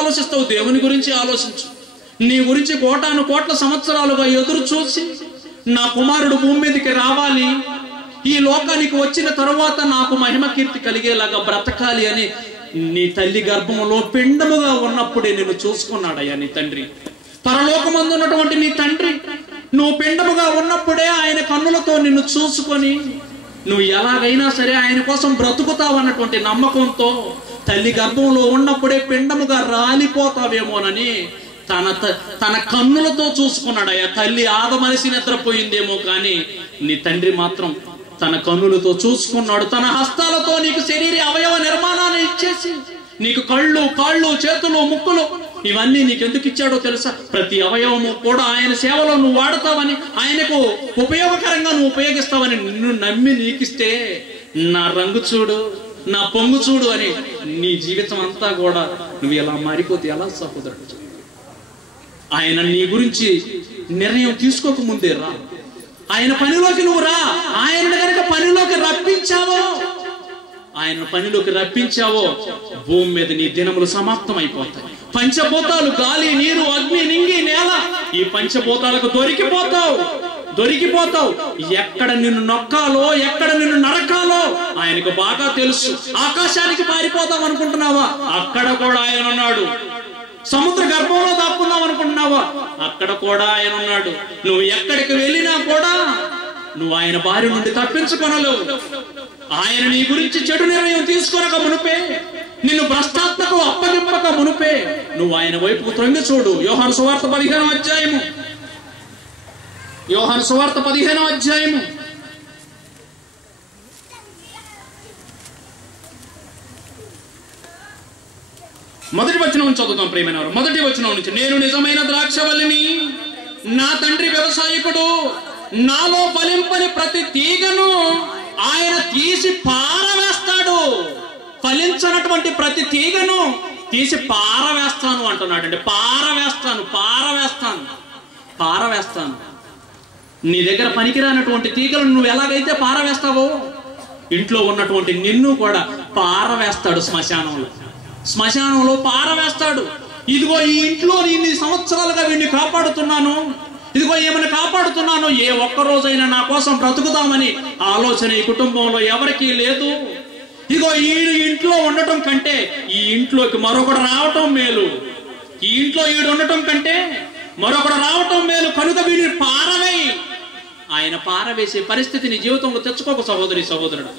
ఆలోచిస్తావు? దేవుని గురించి ఆలోచించు. నీ గురించి కోటాను కోట్ల సంవత్సరాలుగా ఎదురు చూసి నా కుమారుడు భూమి మీదకి రావాలి, ఈ లోకానికి వచ్చిన తరువాత నాకు మహిమ కీర్తి కలిగేలాగా బ్రతకాలి అని నీ తల్లి గర్భంలో పిండముగా ఉన్నప్పుడే నిన్ను చూసుకున్నాడయ్యా నీ తండ్రి. పరలోకమందు ఉన్నటువంటి నీ తండ్రి నువ్వు పిండముగా ఉన్నప్పుడే ఆయన కన్నులతో నిన్ను చూసుకొని నువ్వు ఎలాగైనా సరే ఆయన కోసం బ్రతుకుతావు అన్నటువంటి నమ్మకంతో తల్లి గర్భంలో ఉన్నప్పుడే పిండముగా రాలిపోతావేమోనని తన కన్నులతో చూసుకున్నాడయ్యా. తల్లి ఆదమనిసి నిద్రపోయిందేమో కానీ నీ తండ్రి మాత్రం తన కన్నులతో చూసుకున్నాడు. తన హస్తాలతో నీకు శరీర అవయవ నిర్మాణాన్ని ఇచ్చేసి నీకు కళ్ళు, కాళ్ళు, చేతులు, ముక్కులు ఇవన్నీ నీకెందుకు ఇచ్చాడో తెలుసా? ప్రతి అవయవము కూడా ఆయన సేవలో నువ్వు వాడతావని, ఆయనకు ఉపయోగకరంగా నువ్వు ఉపయోగిస్తావని నిన్ను నమ్మి నీకిస్తే నా రంగు చూడు, నా పొంగు చూడు అని నీ జీవితం అంతా కూడా నువ్వు ఎలా మారిపోతే ఎలా సహోదరుడు? ఆయన నీ గురించి నిర్ణయం తీసుకోక ముందే రా, ఆయన పనిలోకి నువ్వు రా. ఆయన కనుక పనిలోకి రప్పించావో భూమి మీద నీ దినములు సమాప్తం అయిపోతాయి. పంచభూతాలు గాలి, నీరు, అగ్ని, నింగి, నేల, ఈ పంచభూతాలకు దొరికిపోతావు. ఎక్కడ నిన్ను నొక్కాలో, ఎక్కడ నిన్ను నరకాలో ఆయనకు బాగా తెలుసు. ఆకాశానికి పారిపోతాం అనుకుంటున్నావా? అక్కడ కూడా ఆయన ఉన్నాడు. సముద్ర గర్భంలో దాక్కుందాం అనుకుంటున్నావా? అక్కడ కూడా ఆయన ఉన్నాడు. నువ్వు ఎక్కడికి వెళ్ళినా కూడా నువ్వు ఆయన బారి నుండి తప్పించుకొనలేవు. ఆయన నీ గురించి చెడు నిర్ణయం తీసుకొనక మునుపే, నిన్ను భ్రష్టాత్మకు అప్పగింపక మునుపే నువ్వు ఆయన వైపుకు త్రొంగి చూడు. యోహాను సువార్త 15వ అధ్యాయము మొదటి వచనం నుంచి చదువుతాం ప్రియమైన వారు. మొదటి వచనం నుంచి, నేను నిజమైన ద్రాక్షవల్లిని, నా తండ్రి వ్యవసాయకుడు, నాలో ఫలింపని ప్రతి తీగను ఆయన తీసి పారవేస్తాడు. ఫలించినటువంటి ప్రతి తీగను తీసి పారవేస్తాను అంటున్నాడు. అంటే పారవేస్తాను. నీ దగ్గర పనికిరానటువంటి తీగలను నువ్వు ఎలాగైతే పారవేస్తావో, ఇంట్లో ఉన్నటువంటి నిన్ను కూడా పారవేస్తాడు. శ్మశానంలో పారవేస్తాడు. ఇదిగో ఈ ఇంట్లో ఇన్ని సంవత్సరాలుగా వీడిని కాపాడుతున్నాను, ఇదిగో ఏమైనా కాపాడుతున్నాను, ఏ ఒక్కరోజైనా నా కోసం బ్రతుకుదామని ఆలోచన ఈ కుటుంబంలో ఎవరికీ లేదు. ఇదిగో ఈ ఇంట్లో ఉండటం కంటే ఈ ఇంట్లోకి మరొకడు రావటం మేలు, ఈ ఇంట్లో ఈడు ఉండటం కంటే మరొకడు రావటం మేలు, కనుక వీడిని పారవేయి. ఆయన పారవేసే పరిస్థితిని జీవితంలో తెచ్చుకోక సహోదరుడు.